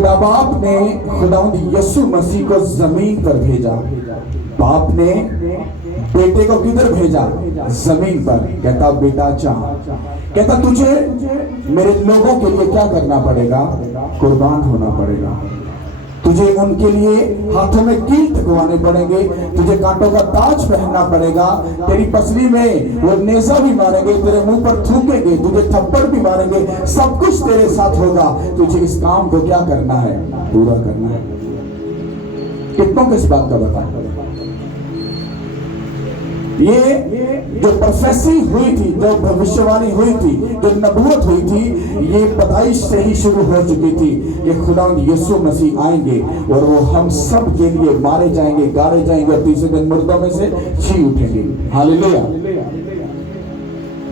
खुदा बाप ने खुदावंद यीशु मसीह को जमीन पर भेजा। बाप ने बेटे को किधर भेजा? जमीन पर। कहता बेटा जा, कहता तुझे मेरे लोगों के लिए क्या करना पड़ेगा? कुर्बान होना पड़ेगा। तुझे उनके लिए हाथों में कील थकवाने पड़ेंगे, तुझे कांटों का ताज पहनना पड़ेगा, तेरी पसली में वो नेजा भी मारेंगे, तेरे मुंह पर थूकेंगे, तुझे थप्पड़ भी मारेंगे, सब कुछ तेरे साथ होगा। तुझे इस काम को क्या करना है? पूरा करना है। कितनों को इस बात का बताया? ये जो प्रोफेसी हुई थी, जो भविष्यवाणी हुई थी, जो नबूवत हुई थी, ये पैदाइश से ही शुरू हो चुकी थी कि खुदावंद यीशु मसीह आएंगे और वो हम सब के लिए मारे जाएंगे, गाड़े जाएंगे और तीसरे दिन मुर्दों में से जी उठेंगे। हालेलुया।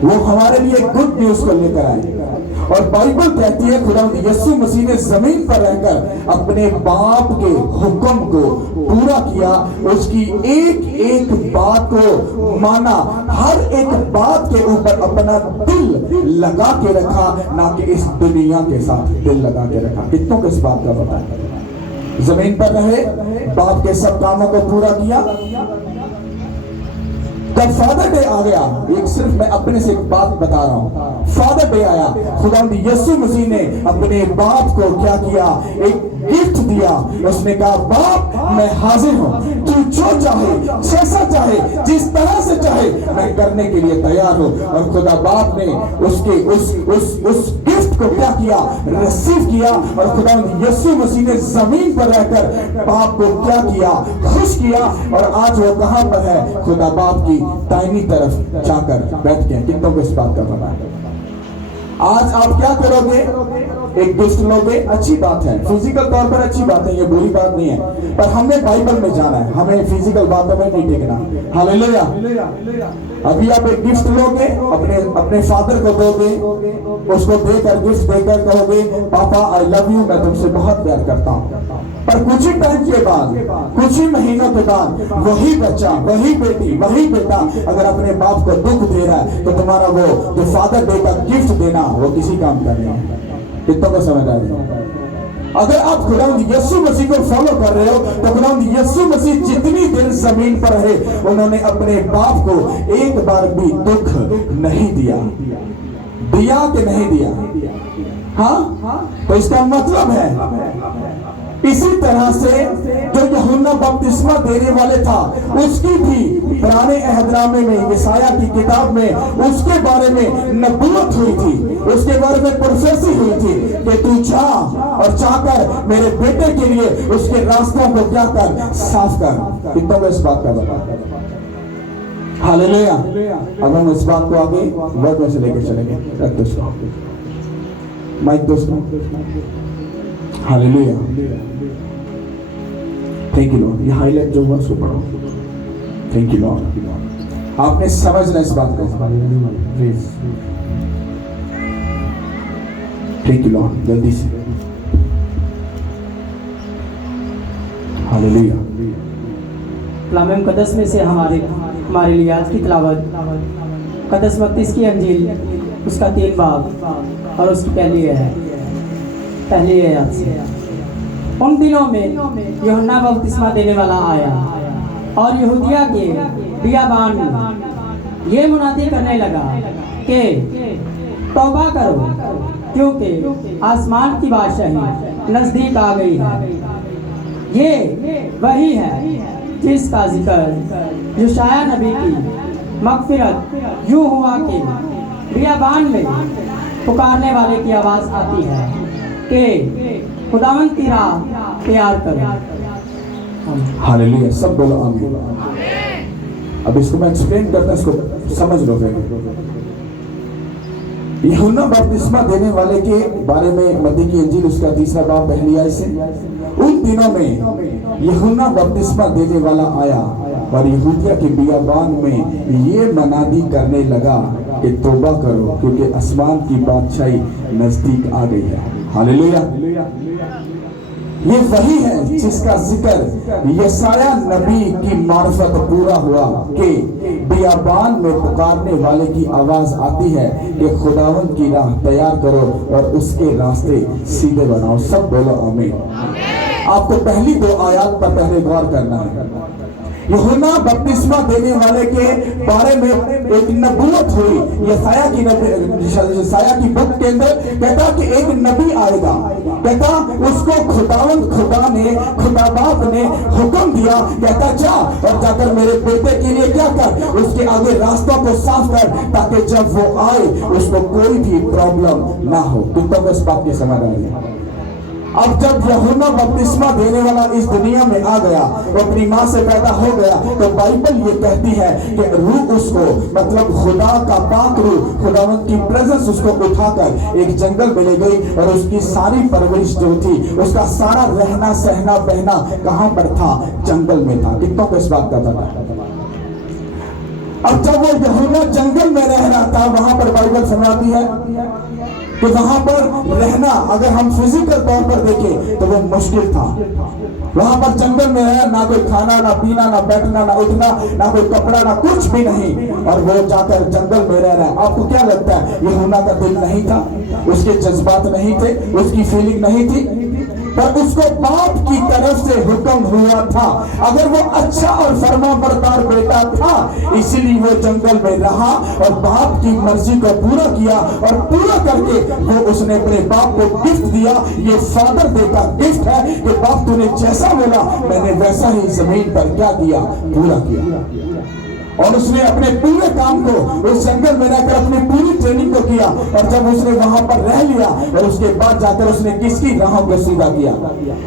वो हमारे लिए गुड न्यूज को लेकर आए। और बाइबल कहती है खुदावंद यीशु मसीह ने जमीन पर रहकर अपने बाप के हुक्म को पूरा किया, उसकी एक एक बात को माना, हर एक बात के ऊपर अपना दिल लगा के रखा, ना कि इस दुनिया के साथ दिल लगा के रखा। कितनों को इस बात का पता है? जमीन पर रहे, बाप के सब कामों को पूरा किया। जब फादर डे आ गया, एक सिर्फ मैं अपने से एक बात बता रहा हूं, फादर डे आया, खुदावंद यीशु मसीह ने अपने बाप को क्या किया? एक गिफ्ट दिया। उसने कहा बाप मैं हाजिर हूं, तू जो चाहे, जैसा चाहे, जिस तरह से चाहे, मैं करने के लिए तैयार हूं। और खुदा बाप ने उसके उस गिफ्ट को क्या किया? रिसीव किया। और खुदावंद यीशु मसीह ने जमीन पर रहकर बाप को क्या किया? खुश किया। और आज वो कहां पर है? खुदा बाप की दाहिनी तरफ जाकर बैठ गए। कितनों को इस बात का पता है? आज आप क्या करोगे? एक गिफ्ट लोगे, अच्छी बात है, फिजिकल तौर पर अच्छी बात है, ये बुरी बात नहीं है, पर हमें बाइबल में जाना है, हमें फिजिकल बातों में नहीं टिकना। हालेलुया। अभी आप एक गिफ्ट लोगे, अपने फादर को दोगे, उसको देकर, गिफ्ट देकर कहोगे पापा आई लव यू, मैं तुमसे बहुत प्यार करता हूँ। पर कुछ ही टाइम के बाद, कुछ ही महीनों के बाद वही बच्चा, वही बेटी, वही बेटा अगर अपने बाप को दुख दे रहा है, तो तुम्हारा वो जो फादर डे का गिफ्ट देना वो किसी काम का नहीं है। कितनों को समझ आ रही है? अगर आप खुदावंद यीशु मसीह को फॉलो कर रहे हो, तो खुदावंद यीशु मसीह जितनी देर जमीन पर रहे, उन्होंने अपने बाप को एक बार भी दुख नहीं दिया। दिया कि नहीं दिया? हाँ, तो इसका मतलब है इसी तरह से जो यूहन्ना बपतिस्मा देने वाले था, उसकी भी पुराने अहदनामे में, यशायाह की किताब में उसके बारे में नबूवत हुई थी, उसके बारे में प्रोफेसी हुई थी कि तू जा और जाकर मेरे बेटे के लिए उसके रास्तों को क्या कर? साफ कर। कितना इस बात का बता? हालेलुया। अब हम इस बात को आगे वर्ड में से लेके चलेंगे। रख दोस्तों माइक, दोस्तों। हालेलुया। Thank you Lord. ये हाईलाइट जो हुआ सो पढ़ो। Thank you Lord. आपने समझना इस बात को। Thank you Lord. जल्दी से। हालेलुया। कलाम मुक़द्दस में से हमारे लिए आज की तिलावत मुक़द्दस मत्ती की अंजील, उसका 3 बाब और उसकी पहली आयत से। उन दिनों में यूहन्ना बपतिस्मा देने वाला आया और यहूदिया के बियाबान में ये मुनादी करने लगा कि तौबा करो, क्योंकि आसमान की बादशाही नजदीक आ गई है। ये वही है जिसका जिक्र यशायाह नबी की मगफिरत यूं हुआ कि बियाबान में पुकारने वाले की आवाज आती है कि खुदावंद की राह तैयार करो। हालेलुया। सब बोलो आमीन। अब इसको मैं एक्सप्लेन करता हूं, इसको समझ लो। यूहन्ना बपतिस्मा देने वाले के बारे में मत्ती की अंजील उसका 3 बाब पहली आयत से। उन दिनों में यूहन्ना बपतिस्मा देने वाला आया और यहूदिया के बियाबान में ये मनादी करने लगा कि तौबा करो, क्योंकि आसमान की बादशाही नजदीक आ गई है। हालेलुया। ये वही है जिसका जिक्र यशाया नबी की मार्फत पूरा हुआ कि बियाबान में पुकारने वाले की आवाज आती है कि खुदावंद की राह तैयार करो और उसके रास्ते सीधे बनाओ। सब बोलो आमीन। आपको पहली 2 आयत पर पहले गौर करना है। यूहन्ना बपतिस्मा देने वाले के बारे में एक नबूवत हुई यशाया की बुक के अंदर। कहता कि एक नबी आएगा, कहता उसको खुदा बाप ने हुक्म दिया, कहता जा और जाकर मेरे बेटे के लिए क्या कर, उसके आगे रास्तों को साफ कर, ताकि जब वो आए उसको कोई भी प्रॉब्लम ना हो। कितना बस बात की समझ आ रही। अब जब यूहन्ना बपतिस्मा देने वाला इस दुनिया में आ गया, वो अपनी मां से पैदा हो गया, तो बाइबल ये कहती है कि रूह उसको, मतलब खुदा का पाक रूह, खुदावंद की प्रेजेंस उसको उठाकर एक जंगल में ले गई और उसकी सारी परवरिश जो थी, उसका सारा रहना सहना बहना कहां पर था? जंगल में था। कितनों को इस बात का पता है? अब जब वो यूहन्ना जंगल में रह रहा था, वहां पर बाइबल फरमाती है कि वहां पर रहना, अगर हम फिजिकल तौर पर देखें तो वो मुश्किल था। वहां पर जंगल में है, ना कोई खाना, ना पीना, ना बैठना, ना उठना, ना कोई कपड़ा, ना कुछ भी नहीं, और वो जाकर जंगल में रह रहा है। आपको क्या लगता है यूहन्ना का दिल नहीं था? उसके जज्बात नहीं थे? उसकी फीलिंग नहीं थी? पर उसको बाप की तरफ से हुक्म हुआ था। अगर वो अच्छा और फरमाबरदार बेटा था, इसीलिए वो जंगल में रहा और बाप की मर्जी को पूरा किया, और पूरा करके वो उसने अपने बाप को गिफ्ट दिया। ये फादर डे का गिफ्ट है कि बाप तूने जैसा बोला मैंने वैसा ही जमीन पर क्या दिया, पूरा किया। और उसने अपने पूरे काम को उस जंगल में रहकर अपनी पूरी ट्रेनिंग को किया, और जब उसने वहां पर रह लिया और उसके बाद जाकर उसने किसकी राहों को सीधा किया,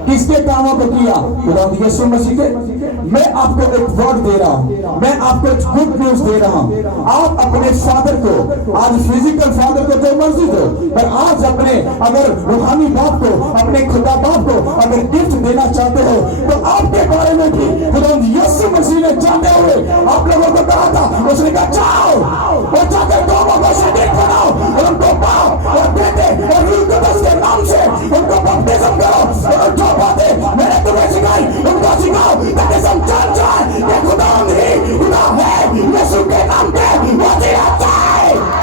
किसके कामों को किया? खुदा यीशु मसीह के। मैं आपको एक वर्ड दे रहा हूं, मैं आपको एक गुड न्यूज दे रहा हूं। आप अपने फादर को, आज फिजिकल फादर को जो मर्जी दो, पर आज अपने अगर रूहानी बाप को, अपने खुदा बाप को अगर गिफ्ट देना चाहते हो, तो आपके बारे में भी खुदा यीशु मसीह ने जानते हुए आप लोगों को कहा था, उसने कहा जाओ और जाकर दोनों को शहीद बनाओ और उनको बाप और बेटे और रूह कुदस के नाम से उनको बपतिस्म करो, और जो बातें मैंने तुम्हें सिखाई उनको सिखाओ, ताकि सब जान जाए कि खुदा ही खुदा है, यीशु के नाम पे वही आता है।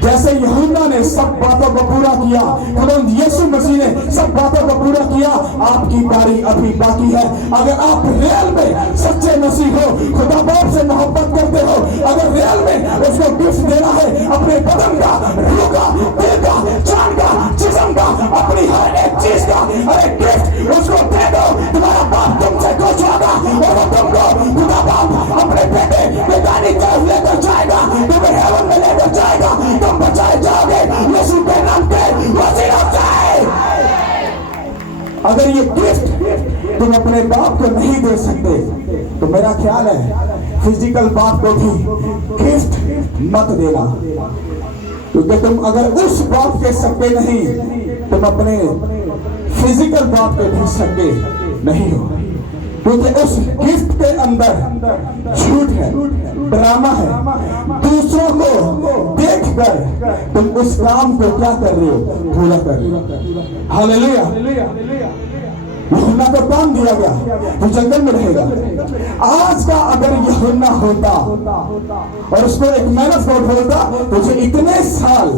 जैसे यूहन्ना ने सब बातों को पूरा किया, खुदा यीशु मसीह ने सब बातों को पूरा किया, आपकी बारी अभी बाकी है। अगर आप रियल में सच्चे मसीह हो, खुदा बाप से मोहब्बत करते हो, अगर रियल में उसको गिफ्ट देना है अपने बदन का, रूह का, दिल का, जान का, जिस्म का, अपनी हर एक चीज का अरे गिफ्ट उसको दे दो। तुम्हारा बाप तुमसे खुश होगा और वो तुमको खुदा बाप अपने बेटे बेटानी तरफ लेकर जाएगा, तुम्हें हेवन में लेकर जाएगा, तुम बचाए जाओगे यीशु के नाम पे वसीला से। अगर ये गिफ्ट तुम अपने बाप को नहीं दे सकते, तो मेरा ख्याल है फिजिकल बाप को भी गिफ्ट मत देना, क्योंकि तुम अगर उस बाप के सके नहीं, तुम अपने फिजिकल बाप के भी सके नहीं हो, क्योंकि उस गिफ्ट के अंदर झूठ है, ड्रामा है। दूसरों को देखकर तुम उस काम को क्या कर रहे हो, पूरा कर रहे हो। हालेलुया। यूहन्ना को काम दिया गया तो जंगल में रहेगा। आज का अगर यूहन्ना होता और उसको एक मैन ऑफ गॉड होता, तुझे इतने साल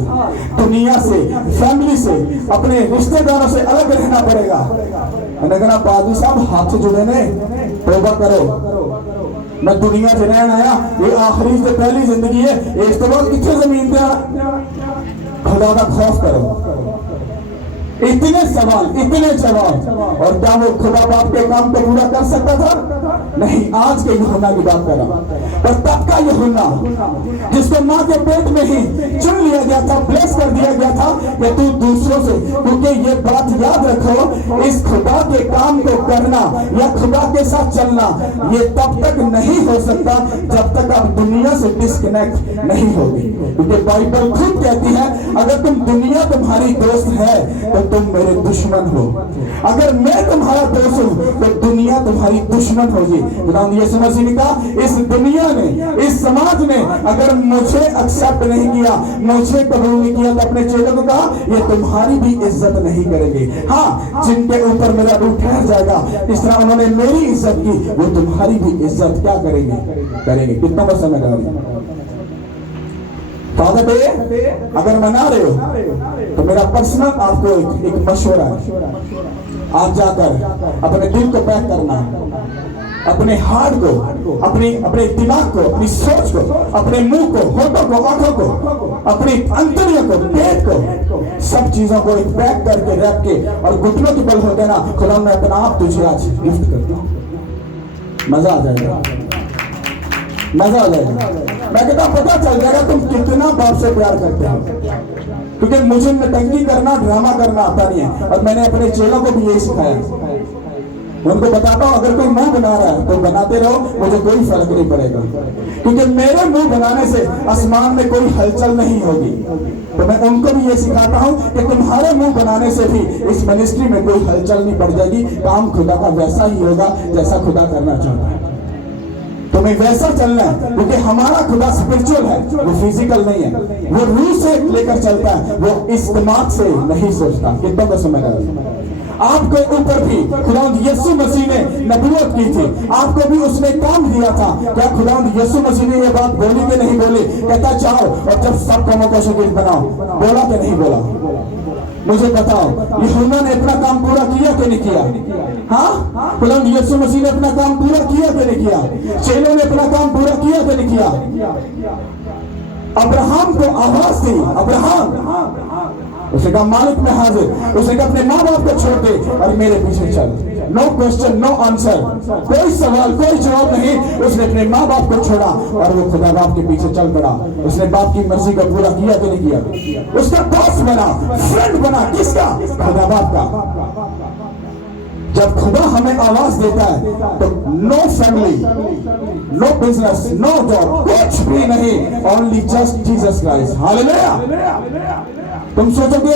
दुनिया से, फैमिली से, अपने रिश्तेदारों से अलग रहना पड़ेगा। मैंने कहा बाबू साहब हाथ जुड़े ने, तौबा करो, मैं दुनिया से रहना आया, ये आखिरी से पहली जिंदगी है, एक तो बाद कितने जमीन पे खुदा का खौफ करो। इतने सवाल, इतने जवाब, और क्या वो खुदा बाप के काम को पूरा कर सकता था? नहीं। आज के यूहन्ना की बात कर रहा हूं, पर तब का यूहन्ना जिसको मां के पेट में ही चुन लिया गया था, ब्लेस कर दिया गया था कि तू दूसरों से, क्योंकि ये बात याद रखो, इस खुदा के काम को करना या खुदा के साथ चलना ये तब तक नहीं हो सकता जब तक आप दुनिया से डिस्कनेक्ट नहीं होगी। क्योंकि बाइबल खुद कहती है अगर तुम दुनिया तुम्हारी दोस्त है तो तुम मेरे दुश्मन हो, अगर मैं तुम्हारा दोस्त हूं तो दुनिया तुम्हारी दुश्मन हो खोजी। खुदावंद यीशु मसीह ने कहा इस दुनिया ने, इस समाज ने अगर मुझे एक्सेप्ट नहीं किया, मुझे कबूल नहीं किया, तो अपने चेलों को कहा ये तुम्हारी भी इज्जत नहीं करेंगे। हाँ, जिनके ऊपर मेरा रूह ठहर जाएगा, इस तरह उन्होंने मेरी इज्जत की, वो तुम्हारी भी इज्जत क्या करेंगे। कितना बस समझ आ रही फादर डे अगर मना रहे हो तो मेरा पर्सनल आपको एक मशवरा है, आप जाकर अपने दिल को पैक करना, अपने हार्ट को, अपने दिमाग को, अपनी सोच को, अपने मुंह को, होठों को, आंखों को, अपनी अंतड़ियों को, पेट को, सब चीजों को एक पैक करके रख के और घुटनों के बल हो देना, खुदा मैं अपना आप तुझे आज गिफ्ट करता हूं। मजा आ जाएगा, मजा आ जाएगा। मैं कहता पता चल जाएगा तुम कितना बाप से प्यार करते हो, क्योंकि मुझे नटंकी करना, ड्रामा करना आता नहीं है। और मैंने अपने चेलों को भी यही सिखाया, उनको बताता हूं अगर कोई मुंह बना रहा है तो बनाते रहो, मुझे कोई फर्क नहीं पड़ेगा, क्योंकि मेरे मुंह बनाने से आसमान में कोई हलचल नहीं होगी। तो मैं उनको भी ये सिखाता हूं कि तुम्हारे मुंह बनाने से भी इस मिनिस्ट्री में कोई हलचल नहीं पड़ जाएगी। काम खुदा का वैसा ही होगा जैसा खुदा करना चाहता है, तुम्हें वैसा चलना है, क्योंकि हमारा खुदा स्पिरिचुअल है, वो फिजिकल नहीं है। वो रूह से लेकर चलता है, वो इस दिमाग से नहीं सोचता। कितना को समझ आ रहा है? आपके ऊपर भी खुदावंद यीशु मसीह ने नबूवत की थी, आपको भी उसने काम दिया था। क्या खुदावंद यीशु मसीह ने ये बात बोली कि नहीं बोली? कहता चाहो और जब सब कामों को शकील बनाओ, बोला कि नहीं बोला? मुझे बताओ, यूहन्ना ने अपना काम पूरा किया कि नहीं किया? हाँ, खुदावंद यीशु मसीह ने अपना काम पूरा किया कि नहीं किया? चेलों ने अपना काम पूरा किया कि नहीं किया? अब्राहम को आवाज दी, अब्राहम, उसने कहा मालिक में हाजिर, उसने कहा अपने माँ बाप को छोड़ दे और मेरे पीछे चल। नो क्वेश्चन, नो आंसर, कोई सवाल, कोई जवाब नहीं। उसने अपने माँ बाप को छोड़ा और वो खुदा बाप के पीछे चल पड़ा। उसने बाप की मर्जी को पूरा किया कि नहीं किया? उसका बॉस बना, फ्रेंड बना, किसका? खुदा बाप का। जब खुदा हमें आवाज देता है तो no family, no business, no job, कुछ भी नहीं, only just Jesus Christ. Hallelujah. तुम सोचोगे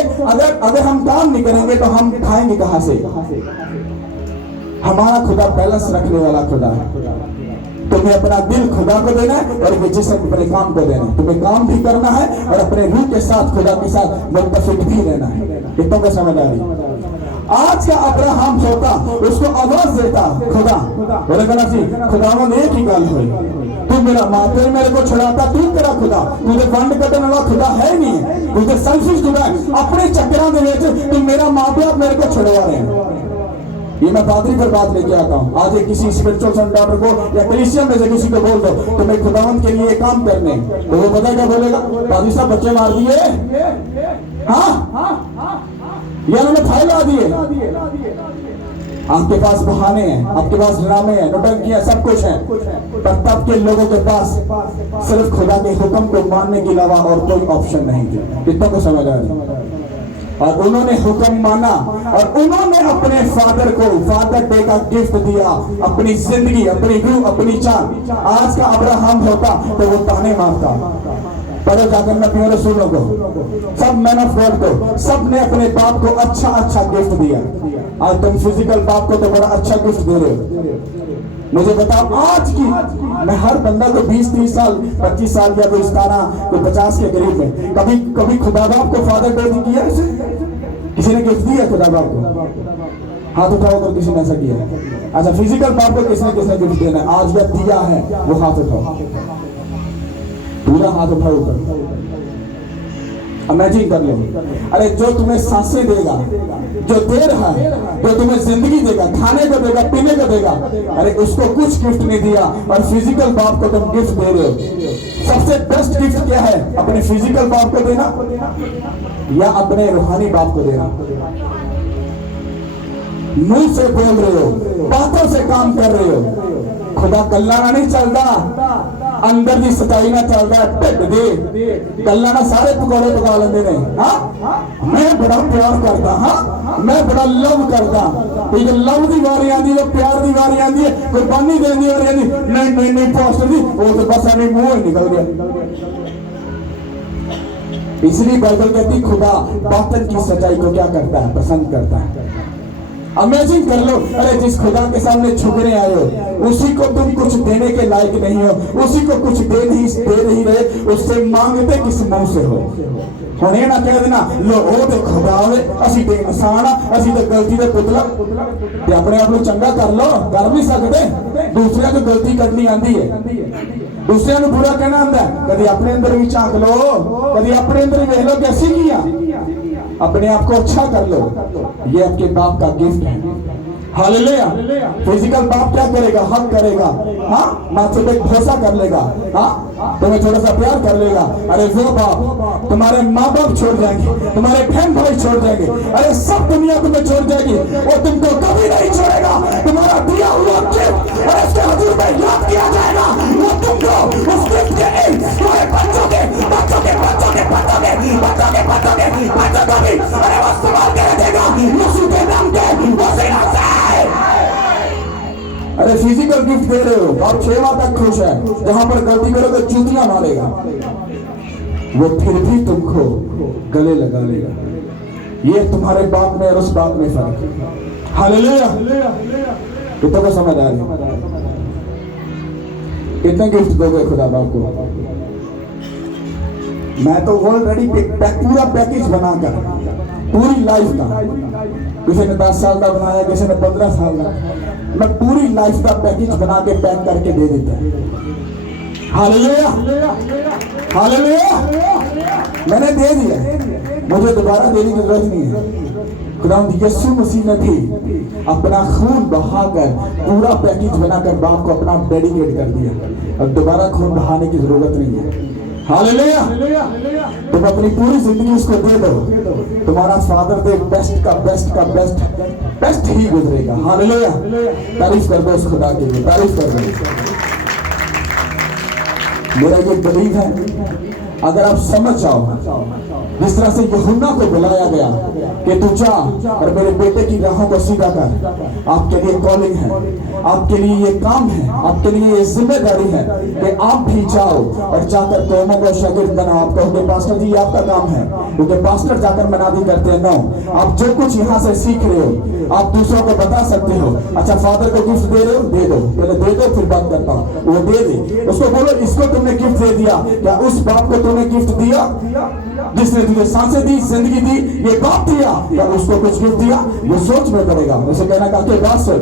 अगर हम काम नहीं करेंगे तो हम खाएंगे कहां से? हमारा खुदा बैलेंस रखने वाला खुदा है। तुम्हें अपना दिल खुदा को देना है और जिस्म अपने काम को देना है। तुम्हें काम भी करना है और अपने रूह के साथ खुदा के साथ मुत्तफिक भी रहना है। कितनों को समझ आ रही? आज का अब्राहम होता, उसको आवाज देता खुदा, बोले कहना जी खुदावन एक ही गल हुई, तू मेरा माँ फिर मेरे को छुड़ाता, तू तेरा खुदा, तुझे फंड कटने वाला खुदा है नहीं है, तुझे सेल्फिश खुदा है। अपने चक्करों के विच तू मेरा माँ बाप मेरे को छुड़वा रहे हैं। ये मैं पादरी पर बात लेके आता हूँ। आज एक किसी स्पिरिचुअल सन डॉक्टर को या क्रिश्चियन में से किसी को बोल दो तुम्हें खुदावन के लिए काम करने, तो वो पता क्या बोलेगा? पादरी साहब बच्चे मार दिए, हाँ ये उन्होंने फैला दिए, आपके पास बहाने हैं, आपके पास ड्रामे हैं, नौटंकियां, सब कुछ है, पर तब के लोगों के पास सिर्फ खुदा के हुक्म को मानने के अलावा और कोई ऑप्शन नहीं थी। कितना को समझ आ रहा है? और उन्होंने हुक्म माना और उन्होंने अपने फादर को फादर डे का गिफ्ट दिया, अपनी जिंदगी, अपनी रूह, अपनी जान। आज का अब्राहम होता तो वो ताने मारता। पढ़ो जाकर नबियों रसूलों को, सब मैन ऑफ गॉड को, सब ने अपने बाप को अच्छा अच्छा गिफ्ट दिया। आज तुम फिजिकल बाप को तो बड़ा अच्छा गिफ्ट दे रहे हो। मुझे बताओ आज की, मैं हर बंदा को 20-30 साल 25 साल या कोई 17 कोई 50 के करीब में कभी खुदा बाप को फादर डे किया? किसी ने गिफ्ट दिया खुदा बाप को? हाथ उठाओ तो किसी ने ऐसा किया? अच्छा, फिजिकल बाप को किसने गिफ्ट देना है? आज जब दिया है वो हाथ उठाओ, पूरा हाथ उठाओ ऊपर। इमेजिन कर लो, अरे जो तुम्हें सांसें देगा, जो दे रहा है, जो तुम्हें जिंदगी देगा, खाने को देगा, पीने को देगा, अरे उसको कुछ गिफ्ट नहीं दिया और फिजिकल बाप को तुम गिफ्ट दे रहे हो। सबसे बेस्ट गिफ्ट क्या है? अपने फिजिकल बाप को देना या अपने रूहानी बाप को देना? मुंह से बोल रहे हो, बातों से काम कर रहे हो, खुदा कल्लाना नहीं चलता, अंदर की सच्चाई ना चलता, ढिड दे गल्लां ना सारे पकौड़े पका लेंदे ने। हाँ, मैं बड़ा प्यार करता, हाँ मैं बड़ा लव करता, ठीक है, लव की वारी आती है, प्यार की वारी आती है, कुर्बानी देने की वारी आती है, नहीं पोस्टर दी, वो तो बस अभी मुंह ही निकल गया। इसलिए बाइबल कहती खुदा बातन की सच्चाई को क्या करता है? पसंद करता है। अमेजिंग कर लो, अरे जिस खुदा के सामने झुकने आए हो उसी को तुम कुछ देने के लायक नहीं हो, उसी को कुछ दे नहीं रहे, उससे मांगते किस मुंह से हो। ਹੁਣ ਇਹ ਨਾ ਕਹਿ ਦੇਣਾ ਲੋ ਉਹ ਤੇ ਖੁਦਾ ਵੇ, ਅਸੀਂ ਤੇ ਇਨਸਾਨ ਆ, ਅਸੀਂ ਤੇ ਗਲਤੀ ਦੇ ਪੁਤਲਾ, ਤੇ ਆਪਣੇ ਆਪ ਨੂੰ ਚੰਗਾ ਕਰ ਲੋ, ਕਰ ਨਹੀਂ ਸਕਦੇ। ਦੂਸਰਿਆਂ ਤੋਂ ਗਲਤੀ ਕਰਨੀ ਆਂਦੀ ਹੈ, दूसरे ਨੂੰ बुरा कहना आंदा है। कभी अपने अंदर भी झांक लो, कभी अपने अंदर देख लो कि ऐसी किया, अपने आप को अच्छा कर लो। ये आपके बाप का गिफ्ट है। हालेलुया। फिजिकल बाप क्या करेगा? हक करेगा, हाँ, माथे पे भरोसा कर लेगा, हाँ, तुम्हें थोड़ा सा प्यार कर लेगा। अरे वो बाप तुम्हारे माँ बाप छोड़ जाएंगे, तुम्हारे बहन भाई छोड़ जाएंगे, अरे सब दुनिया तुम्हें छोड़ जाएगी, वो तुमको कभी नहीं छोड़ेगा। तुम्हारा दिया हुआ गिफ्ट और उसके हजूर में याद किया जाएगा, वो तुमको उस गिफ्ट के तुम्हारे बच्चों के बच्चों के बच्चों के बच्चों के बच्चों के बच्चों के बच्चों को भी अरे वो संभाल के रखेगा यीशु के नाम के उसी नाम से। अरे फिजिकल गिफ्ट दे रहे हो, आप 6 माह तक खुश है, जहां पर गलती करो तो जूतियां मारेगा, वो फिर भी तुमको गले लगा लेगा। ये तुम्हारे बाप में और उस बाप में फर्क है। हालेलुया। कितना को समझ आ रही है? कितने गिफ्ट दोगे खुदा बाप को? मैं तो ऑलरेडी पूरा पैकेज बनाकर पूरी लाइफ का, किसी ने 10 साल का बनाया, किसी ने 15 साल का, मैं पूरी लाइफ का पैकेज बना के पैक करके दे देता है। Hallelujah, hallelujah. मैंने दे दिया, मुझे दोबारा देने की जरूरत नहीं है। खुदावंद यीशु मसीह ने भी अपना खून बहाकर पूरा पैकेज बनाकर बाप को अपना डेडिकेट कर दिया, अब दोबारा खून बहाने की जरूरत नहीं है। हालेलुया। तुम अपनी पूरी जिंदगी उसको दे दो, तुम्हारा फादर दे बेस्ट का बेस्ट का बेस्ट बेस्ट ही गुजरेगा। हालेलुया। तारीफ कर दो उस खुदा के लिए, तारीफ कर दो। मेरा ये बिलीव है, अगर आप समझ जाओ जिस तरह से यूहन्ना को बुलाया गया कि तू जा और मेरे बेटे की राहों को सीधा कर, आपके लिए कॉलिंग है, आपके लिए ये काम है, आपके लिए ये जिम्मेदारी है कि आप भी जाओ और जाकर कौमों को शागिर्द बनाओ। आप कहोगे पास्टर जी आपका काम है, क्योंकि पास्टर जाकर मनादी करते हैं। नो, आप जो कुछ यहाँ से सीख रहे हो आप दूसरों को बता सकते हो। अच्छा फादर को गिफ्ट दे रहे हो, दे दो, पहले दे दो फिर बात करता हूँ। वो दे दे, उसको बोलो इसको तुमने गिफ्ट दे दिया, क्या उस बाप को तुमने गिफ्ट दिया जिसने तुझे सांसें दी, जिंदगी दी, ये बाप दिया, या उसको कुछ गिफ्ट दिया? वो सोच में पड़ेगा। उसे कहना काके बात सुन,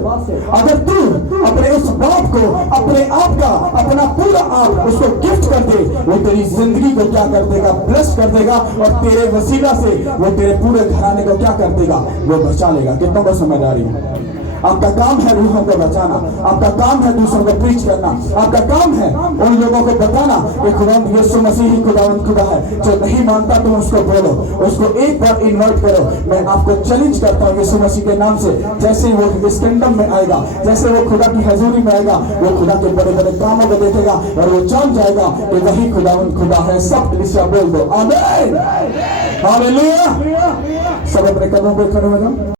अगर तू अपने उस बाप को अपने आप का अपना पूरा आप उसको गिफ्ट कर दे, वो तेरी जिंदगी को क्या कर देगा? ब्लेस कर देगा, और तेरे वसीला से वो तेरे पूरे घराने को क्या कर देगा? वो बचा लेगा। कितनों को समझ आ रही है? आपका काम है रूहों को बचाना, आपका काम है दूसरों को प्रीच करना, आपका काम है उन लोगों को बताना कि खुदावंद यीशु मसीह ही खुदावंद खुदा है। जो नहीं मानता तुम उसको बोलो, उसको एक बार इन्वाइट करो। मैं आपको चैलेंज करता हूँ यीशु मसीह के नाम से, जैसे ही वो इस किंगडम में आएगा, जैसे वो खुदा की हजूरी में आएगा, वो खुदा के बड़े बड़े कामों को देखेगा और वो जान जाएगा कि वही खुदावंद खुदा है। सब कलीसिया बोल दो आमीन, हालेलुया। सब अपने कदमों पे खड़े हो जाओ।